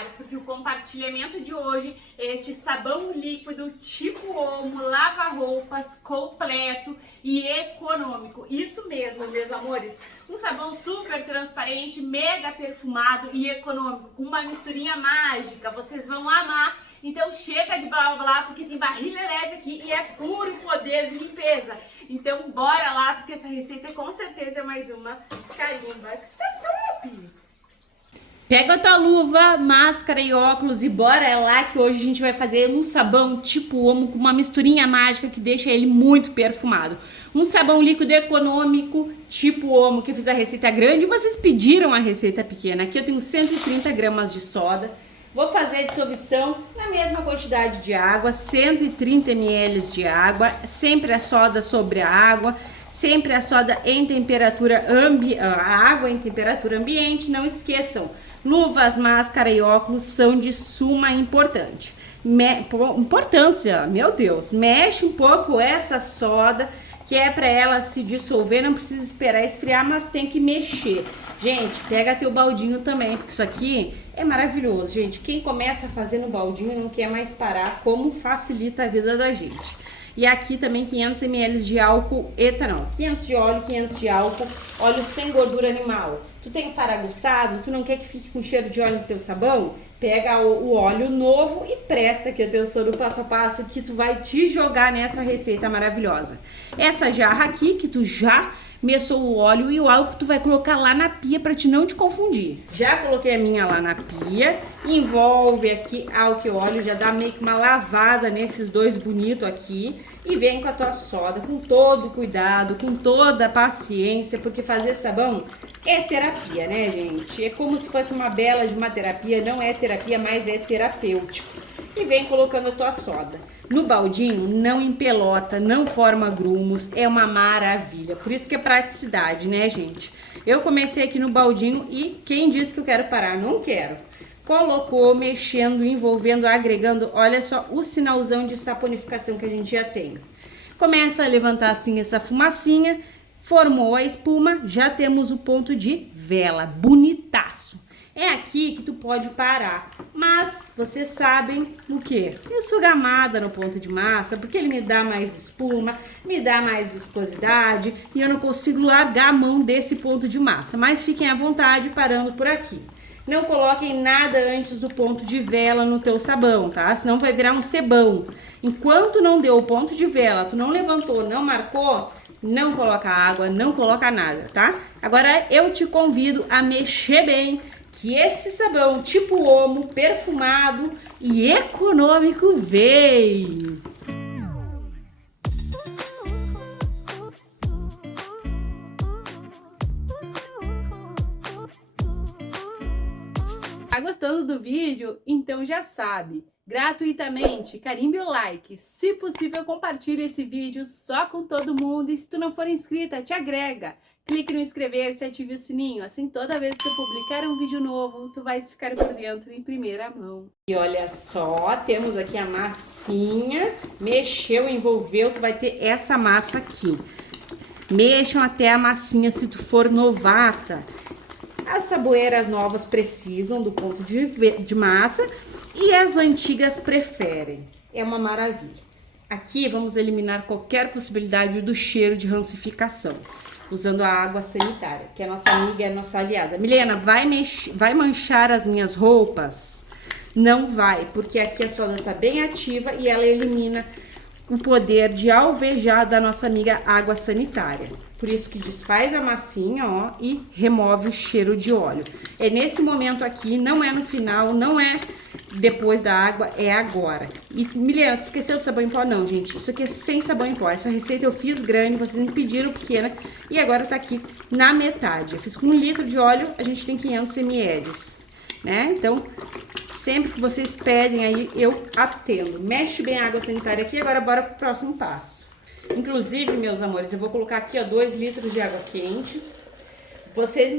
sanitária, porque o compartilhamento de hoje é este sabão líquido tipo Omo, lava-roupas, completo e econômico. Isso mesmo, meus amores. Um sabão super transparente, mega perfumado e econômico, com uma misturinha mágica. Vocês vão amar. Então chega de blá blá blá, porque tem barrilha leve aqui e é puro poder de limpeza. Então bora lá, porque essa receita com certeza é mais uma carimba que está top! Pega a tua luva, máscara e óculos e bora lá que hoje a gente vai fazer um sabão tipo Omo com uma misturinha mágica que deixa ele muito perfumado. Um sabão líquido econômico tipo Omo, que eu fiz a receita grande e vocês pediram a receita pequena. Aqui eu tenho 130 gramas de soda. Vou fazer a dissolução na mesma quantidade de água, 130 ml de água, sempre a soda sobre a água, sempre a soda em temperatura a água em temperatura ambiente. Não esqueçam, luvas, máscara e óculos são de suma importância. Meu Deus, mexe um pouco essa soda, que é para ela se dissolver, não precisa esperar esfriar, mas tem que mexer. Gente, pega teu baldinho também, porque isso aqui é maravilhoso, gente. Quem começa a fazer no baldinho não quer mais parar, como facilita a vida da gente. E aqui também 500 ml de álcool etanol, 500 de óleo, 500 de álcool, óleo sem gordura animal. Tu tem faraguçado, tu não quer que fique com cheiro de óleo no teu sabão? Pega o óleo novo e presta aqui atenção no passo a passo que tu vai te jogar nessa receita maravilhosa. Essa jarra aqui que tu já mexeu o óleo e o álcool tu vai colocar lá na pia para não te confundir. Já coloquei a minha lá na pia, envolve aqui álcool e óleo, já dá meio que uma lavada nesses dois bonitos aqui e vem com a tua soda com todo cuidado, com toda a paciência, porque fazer sabão é terapia, né, gente? É como se fosse uma bela de uma terapia, não é terapia, mas é terapêutico. E vem colocando a tua soda. No baldinho, não empelota, não forma grumos, é uma maravilha. Por isso que é praticidade, né, gente? Eu comecei aqui no baldinho e quem disse que eu quero parar? Não quero. Colocou, mexendo, envolvendo, agregando, olha só o sinalzão de saponificação que a gente já tem. Começa a levantar assim essa fumacinha. Formou a espuma, já temos o ponto de vela, bonitaço. É aqui que tu pode parar, mas vocês sabem o que? Eu sou gamada no ponto de massa, porque ele me dá mais espuma, me dá mais viscosidade e eu não consigo largar a mão desse ponto de massa. Mas fiquem à vontade parando por aqui. Não coloquem nada antes do ponto de vela no teu sabão, tá? Senão vai virar um sebão. Enquanto não deu o ponto de vela, tu não levantou, não marcou, não coloca água, não coloca nada, tá? Agora eu te convido a mexer bem, que esse sabão tipo Omo, perfumado e econômico vem! Tá gostando do vídeo? Então já sabe, gratuitamente, carimbe o like, se possível compartilhe esse vídeo só com todo mundo e se tu não for inscrita, te agrega, clique no inscrever-se e ative o sininho, assim toda vez que eu publicar um vídeo novo, tu vais ficar por dentro em primeira mão. E olha só, temos aqui a massinha, mexeu, envolveu, tu vai ter essa massa aqui. Mexam até a massinha se tu for novata. As saboeiras novas precisam do ponto de massa e as antigas preferem. É uma maravilha. Aqui vamos eliminar qualquer possibilidade do cheiro de rancificação, usando a água sanitária, que é a nossa amiga, é a nossa aliada. Milena, vai manchar as minhas roupas? Não vai, porque aqui a soda está bem ativa e ela elimina o poder de alvejar da nossa amiga água sanitária. Por isso que desfaz a massinha, ó, e remove o cheiro de óleo. É nesse momento aqui, não é no final, não é depois da água, é agora. E, Milena, tu esqueceu do sabão em pó? Não, gente, isso aqui é sem sabão em pó. Essa receita eu fiz grande, vocês me pediram pequena, e agora tá aqui na metade. Eu fiz com 1 litro de óleo, a gente tem 500 ml, né? Então, sempre que vocês pedem aí, eu atendo. Mexe bem a água sanitária aqui, agora bora pro próximo passo. Inclusive, meus amores, eu vou colocar aqui, ó, 2 litros de água quente. Vocês,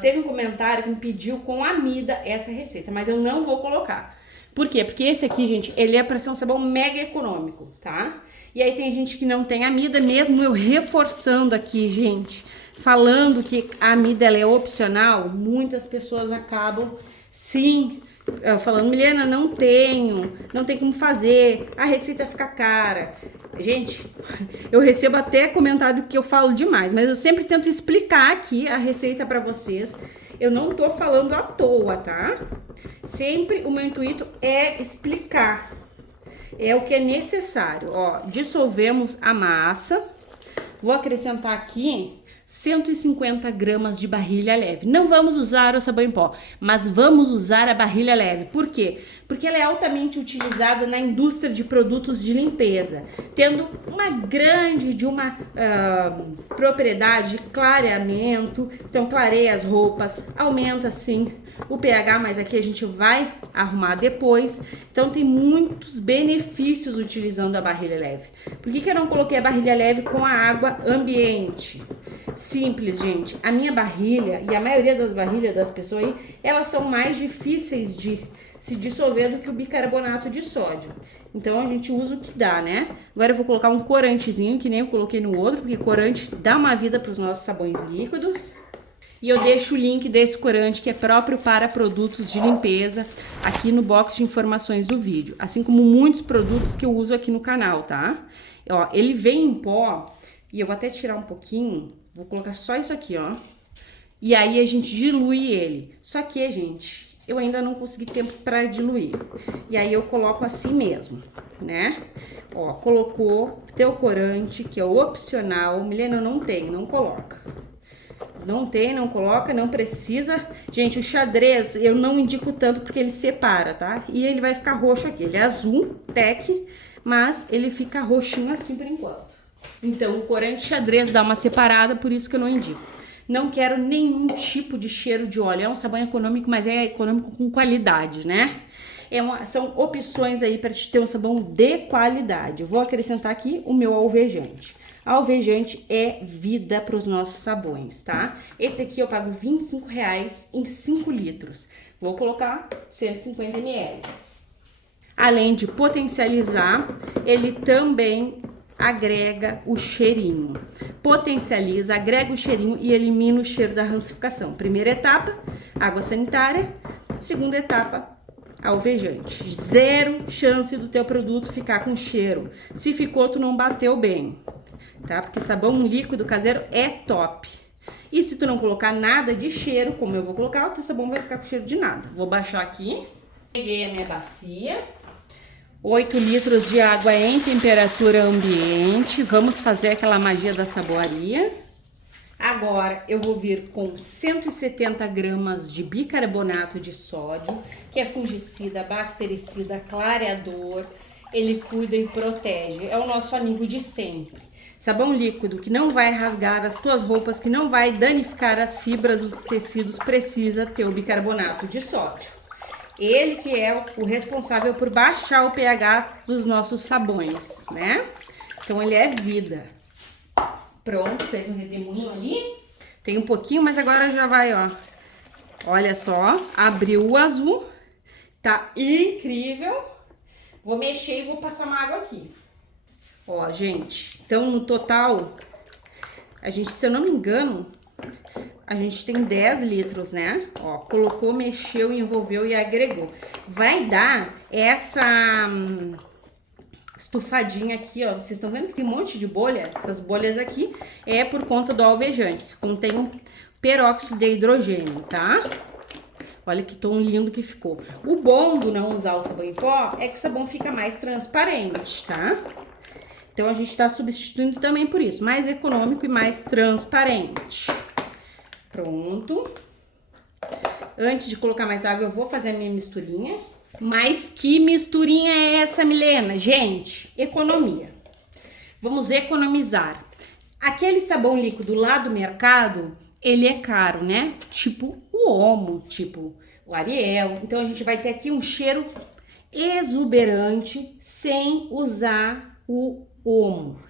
teve um comentário que me pediu com amida essa receita, mas eu não vou colocar. Por quê? Porque esse aqui, gente, ele é para ser um sabão mega econômico, tá? E aí tem gente que não tem amida, mesmo eu reforçando aqui, gente, falando que a amida ela é opcional, muitas pessoas acabam Sim, falando, Milena, não tenho, não tem como fazer, a receita fica cara. Gente, eu recebo até comentário que eu falo demais, mas eu sempre tento explicar aqui a receita para vocês. Eu não tô falando à toa, tá? Sempre o meu intuito é explicar. É o que é necessário. Ó, dissolvemos a massa. Vou acrescentar aqui 150 gramas de barrilha leve. Não vamos usar o sabão em pó, mas vamos usar a barrilha leve. Por quê? Porque ela é altamente utilizada na indústria de produtos de limpeza, tendo uma grande propriedade de clareamento. Então clareia as roupas, aumenta sim o pH, mas aqui a gente vai arrumar depois. Então tem muitos benefícios utilizando a barrilha leve. Por que eu não coloquei a barrilha leve com a água ambiente? Simples, gente. A minha barrilha e a maioria das barrilhas das pessoas aí, elas são mais difíceis de se dissolver do que o bicarbonato de sódio. Então a gente usa o que dá, né? Agora eu vou colocar um corantezinho, que nem eu coloquei no outro, porque corante dá uma vida para os nossos sabões líquidos. E eu deixo o link desse corante, que é próprio para produtos de limpeza, aqui no box de informações do vídeo. Assim como muitos produtos que eu uso aqui no canal, tá? Ó, ele vem em pó, e eu vou até tirar um pouquinho. Vou colocar só isso aqui, ó. E aí a gente dilui ele. Só que, gente, eu ainda não consegui tempo para diluir. E aí eu coloco assim mesmo, né? Ó, colocou teu corante, que é opcional. Milena, eu não tenho, não coloca. Não tem, não coloca, não precisa. Gente, o xadrez eu não indico tanto porque ele separa, tá? E ele vai ficar roxo aqui. Ele é azul, tec, mas ele fica roxinho assim por enquanto. Então, o corante xadrez dá uma separada, por isso que eu não indico. Não quero nenhum tipo de cheiro de óleo. É um sabão econômico, mas é econômico com qualidade, né? São opções aí para te ter um sabão de qualidade. Eu vou acrescentar aqui o meu alvejante. Alvejante é vida para os nossos sabões, tá? Esse aqui eu pago R$25 em 5 litros. Vou colocar 150 ml. Além de potencializar, ele também agrega o cheirinho. Potencializa, agrega o cheirinho e elimina o cheiro da rancificação. Primeira etapa, água sanitária. Segunda etapa, alvejante. Zero chance do teu produto ficar com cheiro. Se ficou, tu não bateu bem, tá? Porque sabão líquido caseiro é top. E se tu não colocar nada de cheiro, como eu vou colocar, o teu sabão vai ficar com cheiro de nada. Vou baixar aqui. Peguei a minha bacia. 8 litros de água em temperatura ambiente. Vamos fazer aquela magia da saboaria. Agora eu vou vir com 170 gramas de bicarbonato de sódio, que é fungicida, bactericida, clareador. Ele cuida e protege. É o nosso amigo de sempre. Sabão líquido que não vai rasgar as tuas roupas, que não vai danificar as fibras dos tecidos, precisa ter o bicarbonato de sódio. Ele que é o responsável por baixar o pH dos nossos sabões, né? Então ele é vida. Pronto, fez um redemoinho ali. Tem um pouquinho, mas agora já vai, ó. Olha só, abriu o azul. Tá incrível. Vou mexer e vou passar uma água aqui. Ó, gente, então no total, a gente, se eu não me engano, a gente tem 10 litros, né? Ó, colocou, mexeu, envolveu e agregou. Vai dar essa estufadinha aqui, ó. Vocês estão vendo que tem um monte de bolha? Essas bolhas aqui é por conta do alvejante, que contém um peróxido de hidrogênio, tá? Olha que tom lindo que ficou. O bom do não usar o sabão em pó é que o sabão fica mais transparente, tá? Então a gente tá substituindo também por isso, mais econômico e mais transparente. Pronto. Antes de colocar mais água, eu vou fazer a minha misturinha. Mas que misturinha é essa, Milena? Gente, economia. Vamos economizar. Aquele sabão líquido lá do mercado, ele é caro, né? Tipo o Omo, tipo o Ariel. Então a gente vai ter aqui um cheiro exuberante sem usar o Omo.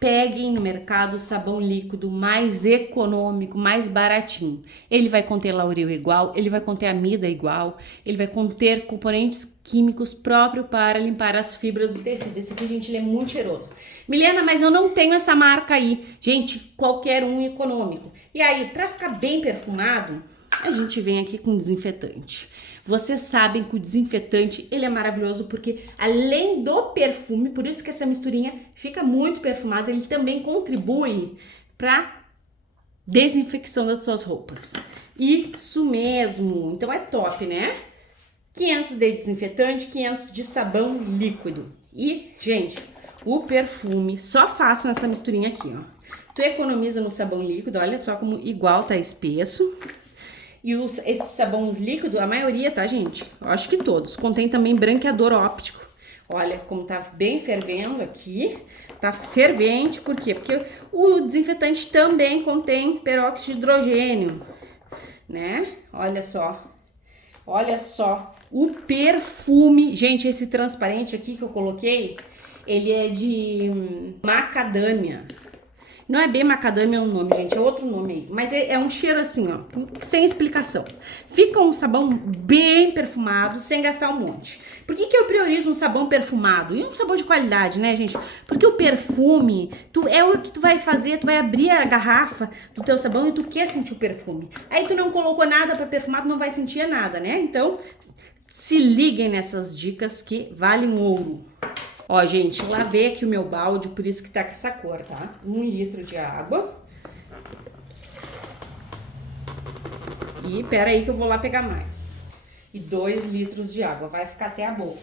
Peguem no mercado o sabão líquido mais econômico, mais baratinho. Ele vai conter lauril igual, ele vai conter amida igual, ele vai conter componentes químicos próprios para limpar as fibras do tecido. Esse aqui, gente, ele é muito cheiroso. Milena, mas eu não tenho essa marca aí. Gente, qualquer um econômico. E aí, para ficar bem perfumado, a gente vem aqui com desinfetante. Vocês sabem que o desinfetante, ele é maravilhoso porque além do perfume, por isso que essa misturinha fica muito perfumada, ele também contribui para desinfecção das suas roupas. Isso mesmo, então é top, né? 500 de desinfetante, 500 de sabão líquido. E, gente, o perfume, só faço nessa misturinha aqui, ó. Tu economiza no sabão líquido, olha só como igual tá espesso. E esses sabões líquidos, a maioria, tá, gente? Eu acho que todos. Contém também branqueador óptico. Olha como tá bem fervendo aqui. Tá fervente, por quê? Porque o desinfetante também contém peróxido de hidrogênio, né? Olha só. Olha só. O perfume... Gente, esse transparente aqui que eu coloquei, ele é de macadâmia. Não é bem macadâmia o nome, gente, é outro nome aí. Mas é um cheiro assim, ó, sem explicação. Fica um sabão bem perfumado, sem gastar um monte. Por que eu priorizo um sabão perfumado? E um sabão de qualidade, né, gente? Porque o perfume, é o que tu vai fazer, tu vai abrir a garrafa do teu sabão e tu quer sentir o perfume. Aí tu não colocou nada pra perfumar, tu não vai sentir nada, né? Então, se liguem nessas dicas que valem ouro. Ó, gente, lavei aqui o meu balde, por isso que tá com essa cor, tá? 1 litro de água. E pera aí que eu vou lá pegar mais. E 2 litros de água, vai ficar até a boca.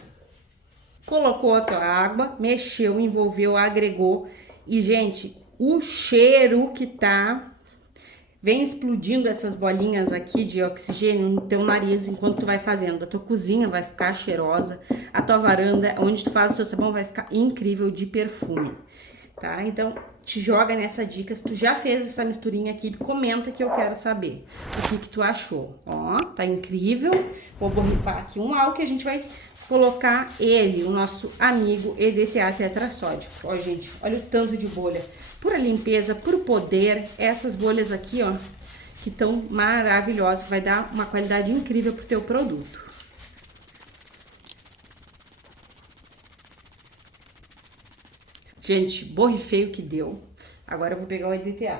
Colocou a tua água, mexeu, envolveu, agregou. E, gente, o cheiro que tá... Vem explodindo essas bolinhas aqui de oxigênio no teu nariz enquanto tu vai fazendo. A tua cozinha vai ficar cheirosa. A tua varanda, onde tu faz o teu sabão, vai ficar incrível de perfume, tá? Então, te joga nessa dica. Se tu já fez essa misturinha aqui, comenta que eu quero saber o que tu achou. Ó, tá incrível. Vou borrifar aqui um álcool que a gente vai colocar ele, o nosso amigo EDTA tetrassódico. Ó, gente, olha o tanto de bolha. Pura limpeza, puro poder. Essas bolhas aqui, ó, que estão maravilhosas, vai dar uma qualidade incrível pro teu produto. Gente, borrifei o que deu. Agora eu vou pegar o EDTA.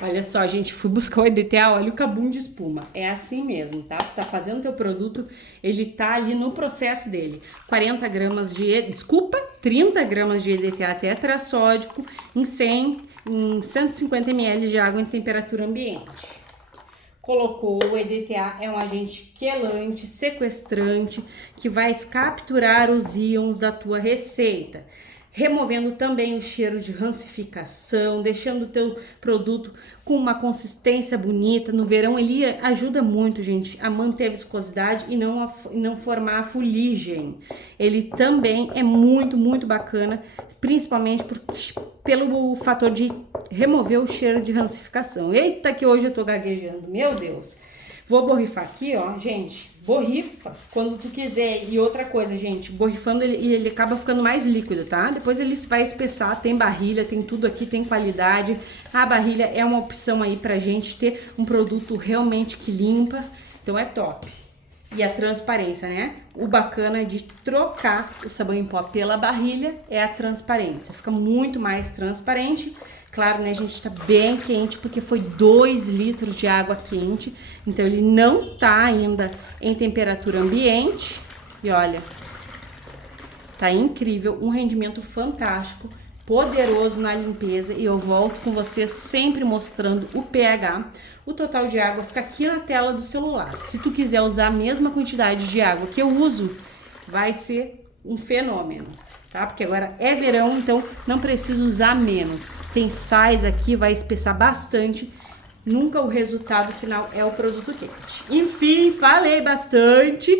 Olha só, gente, fui buscar o EDTA, olha o cabum de espuma. É assim mesmo, tá? Tu tá fazendo teu produto, ele tá ali no processo dele. 30 gramas de EDTA tetrassódico em 150 ml de água em temperatura ambiente. Colocou o EDTA, é um agente quelante, sequestrante, que vai capturar os íons da tua receita, removendo também o cheiro de rancificação, deixando o teu produto com uma consistência bonita. No verão ele ajuda muito, gente, a manter a viscosidade e não formar a fuligem. Ele também é muito, muito bacana, principalmente pelo fator de remover o cheiro de rancificação. Eita, que hoje eu tô gaguejando, meu Deus. Vou borrifar aqui, ó, gente, borrifa quando tu quiser. E outra coisa, gente, borrifando ele acaba ficando mais líquido, tá? Depois ele vai espessar, tem barrilha, tem tudo aqui, tem qualidade. A barrilha é uma opção aí pra gente ter um produto realmente que limpa, então é top. E a transparência, né? O bacana de trocar o sabão em pó pela barrilha é a transparência. Fica muito mais transparente. Claro, né, gente, tá bem quente porque foi 2 litros de água quente. Então, ele não tá ainda em temperatura ambiente. E olha, tá incrível, um rendimento fantástico, poderoso na limpeza. E eu volto com vocês sempre mostrando o pH. O total de água fica aqui na tela do celular. Se tu quiser usar a mesma quantidade de água que eu uso, vai ser um fenômeno, tá? Porque agora é verão, então não precisa usar menos. Tem sais aqui, vai espessar bastante. Nunca o resultado final é o produto quente. Enfim, falei bastante.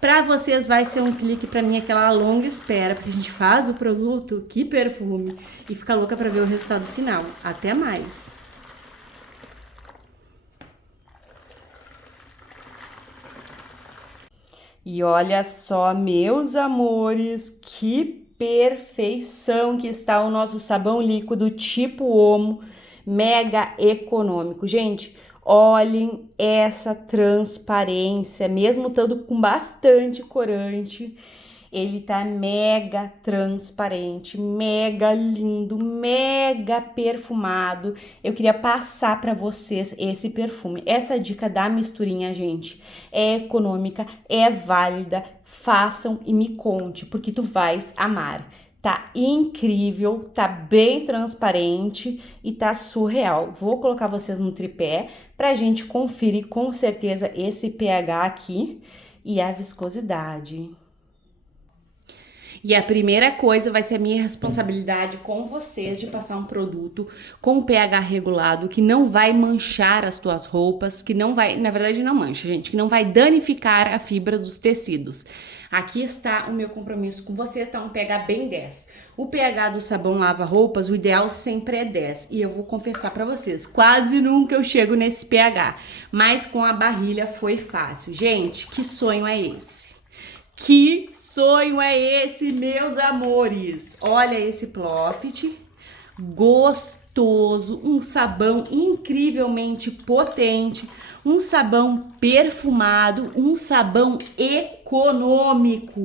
Para vocês vai ser um clique, para mim aquela longa espera, porque a gente faz o produto, que perfume, e fica louca para ver o resultado final. Até mais! E olha só, meus amores, que perfeição que está o nosso sabão líquido tipo Omo, mega econômico. Gente, olhem essa transparência, mesmo estando com bastante corante, Ele tá mega transparente, mega lindo, mega perfumado. Eu queria passar para vocês esse perfume. Essa dica da misturinha, gente, é econômica, é válida. Façam e me conte, porque tu vais amar. Tá incrível, tá bem transparente e tá surreal. Vou colocar vocês no tripé pra gente conferir com certeza esse pH aqui e a viscosidade. E a primeira coisa vai ser a minha responsabilidade com vocês de passar um produto com o pH regulado, que não vai manchar as tuas roupas, que não vai, na verdade não mancha, gente, que não vai danificar a fibra dos tecidos. Aqui está o meu compromisso com vocês, tá um pH bem 10. O pH do sabão lava-roupas, o ideal sempre é 10. E eu vou confessar pra vocês, quase nunca eu chego nesse pH. Mas com a Barrilha foi fácil. Gente, que sonho é esse? Que sonho é esse, meus amores? Olha esse Profit, gostoso, um sabão incrivelmente potente, um sabão perfumado, um sabão econômico.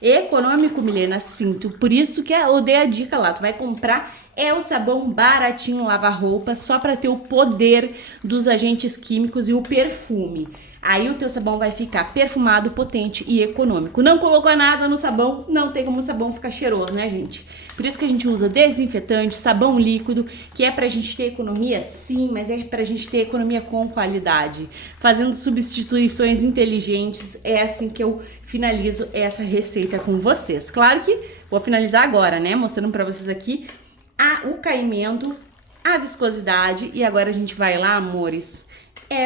Econômico, Milena, sinto. Por isso que eu dei a dica lá, tu vai comprar é o sabão baratinho lava-roupa só para ter o poder dos agentes químicos e o perfume. Aí o teu sabão vai ficar perfumado, potente e econômico. Não colocou nada no sabão, não tem como o sabão ficar cheiroso, né, gente? Por isso que a gente usa desinfetante, sabão líquido, que é pra gente ter economia, sim, mas é pra gente ter economia com qualidade. Fazendo substituições inteligentes, é assim que eu finalizo essa receita com vocês. Claro que vou finalizar agora, né, mostrando pra vocês aqui o caimento, a viscosidade e agora a gente vai lá, amores,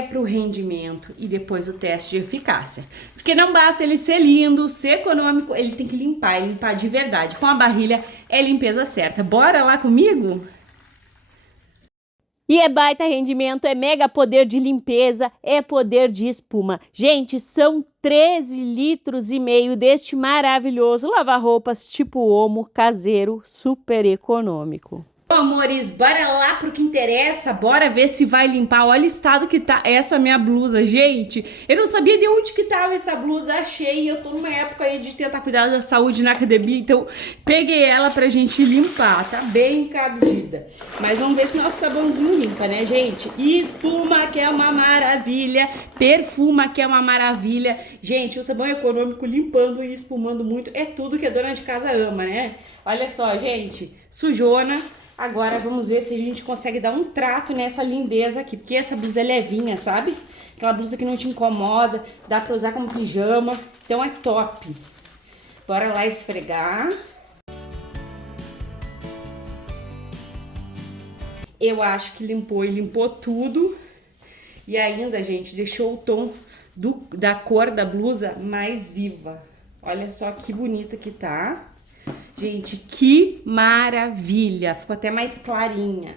pro rendimento e depois o teste de eficácia. Porque não basta ele ser lindo, ser econômico, ele tem que limpar, e limpar de verdade. Com a Barrilha é limpeza certa. Bora lá comigo? E é baita rendimento, é mega poder de limpeza, é poder de espuma. Gente, são 13,5 litros deste maravilhoso lava-roupas tipo Omo caseiro, super econômico. Bom, amores, bora lá pro que interessa, bora ver se vai limpar. Olha o estado que tá essa minha blusa, gente. Eu não sabia de onde que tava essa blusa, achei. Eu tô numa época aí de tentar cuidar da saúde na academia, então peguei ela pra gente limpar, tá bem encardida. Mas vamos ver se nosso sabãozinho limpa, né, gente? Espuma, que é uma maravilha, perfuma, que é uma maravilha. Gente, o sabão econômico limpando e espumando muito é tudo que a dona de casa ama, né? Olha só, gente, sujona. Agora vamos ver se a gente consegue dar um trato nessa lindeza aqui, porque essa blusa é levinha, sabe? Aquela blusa que não te incomoda, dá pra usar como pijama, então é top. Bora lá esfregar. Eu acho que limpou e limpou tudo. E ainda, gente, deixou o tom da cor da blusa mais viva. Olha só que bonita que tá. Gente, que maravilha! Ficou até mais clarinha.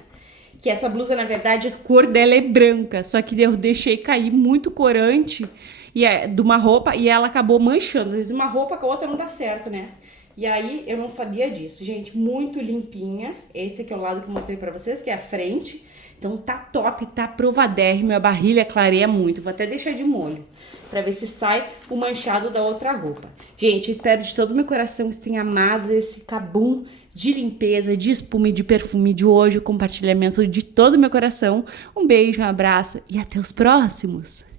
Que essa blusa, na verdade, a cor dela é branca. Só que eu deixei cair muito corante de uma roupa e ela acabou manchando. Às vezes uma roupa com a outra não dá certo, né? E aí eu não sabia disso. Gente, muito limpinha. Esse aqui é o lado que eu mostrei pra vocês, que é a frente. Então tá top, tá provadérrimo. A Barrilha clareia muito. Vou até deixar de molho pra ver se sai o manchado da outra roupa. Gente, eu espero de todo o meu coração que vocês tenham amado esse cabum de limpeza, de espuma e de perfume de hoje. O compartilhamento de todo o meu coração. Um beijo, um abraço e até os próximos!